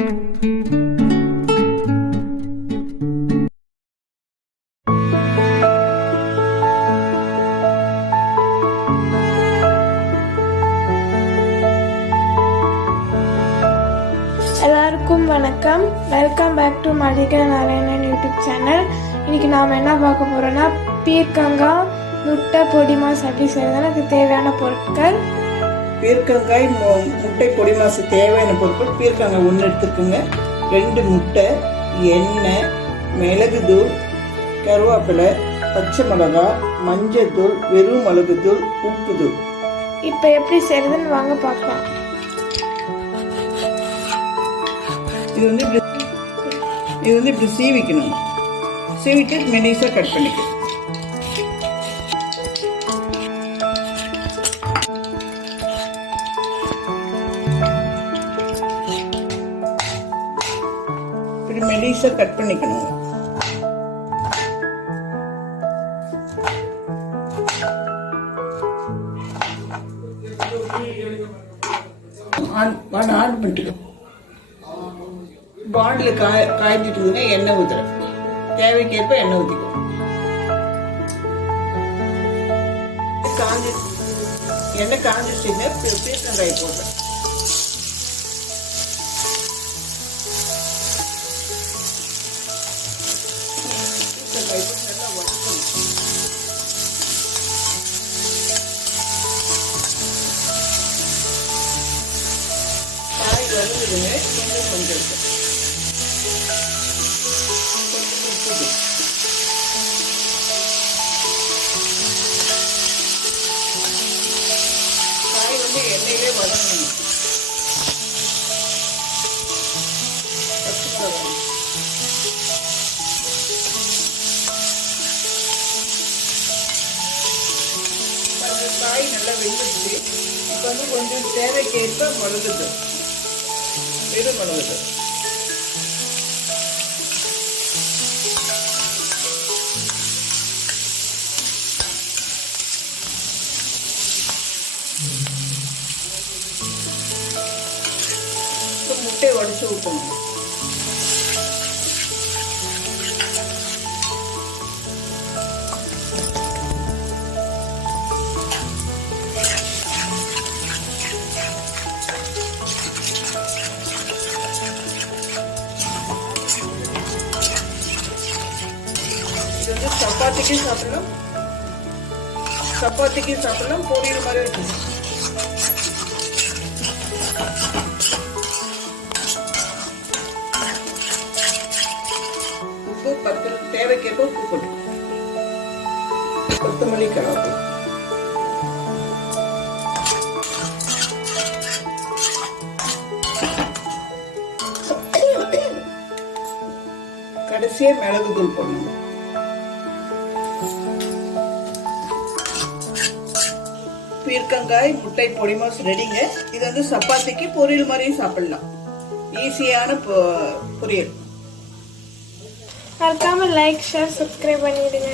எல்லாருக்கும் வணக்கம். Welcome back to Mallika Narayanan YouTube channel. இன்னைக்கு நாம் என்ன பார்க்க போகிறோன்னா பீர்க்கங்காய் முட்டை பொடி மாஸ் எப்படி செய்யறதுன்னு அதுக்கு தேவையான பொருட்கள். பீர்க்கங்காய் முட்டை பொடி மாசு தேவையான பொருட்கள்: பீர்க்கங்காய் 1 எடுத்துக்கோங்க, 2 முட்டை, எண்ணெய், மிளகுத்தூள், கருவேப்பிலை, பச்சை மிளகாய், மஞ்சள் தூள், வெறும் மிளகுத்தூள், உப்பு தூள். இப்போ எப்படி செய்யறதுன்னு வாங்க பார்க்கலாம். இது வந்து இப்படி சீவிக்கணும். சீவிட்டு மெலிசாக கட் பண்ணிக்கணும். இப்படி மெலிசாக கட் பண்ணிக்கணும். ஆன் பண்ணிக்கணும். பாண்டில் காய்ச்சிட்டுதுன்னா எண்ணெய் ஊற்றுறேன். தேவைக்கேற்ப எண்ணெய் ஊற்றிக்கணும். எண்ணெய் காஞ்சிச்சுன்னா பீர்க்கங்காய் போடுறேன். பீர்க்கங்காய் போட்டு நல்லா வதக்கணும். காய் வதங்குதுங்க, கொஞ்சம் கொஞ்சம் எண்ணெயிலே வதங்கணும். காய் நல்லா வெந்துடுச்சு. இப்போ வந்து கொஞ்சம் தேவைக்கேற்ப மிளகுது, வெறும் மிளகுது. முட்டை உடைச்சு ஊற்றணும். இது வந்து சப்பாத்திக்கு சாப்பிடலாம், பொரியல் மாதிரி இருக்கும். தேவைக்கேற்ப உப்பு போட்டு, கொத்தமல்லி, கருவேப்பிலை, கடைசியா மிளகுத்தூள் போடணும். பீர்க்கங்காய் முட்டை பொடி மாஸ் ரெடிங்க. இது வந்து சப்பாத்திக்கு பொரியல் மாதிரியும் சாப்பிடலாம். ஈஸியான பொரியல். மறக்காம லைக், ஷேர், சப்ஸ்கிரைப் பண்ணிடுங்க.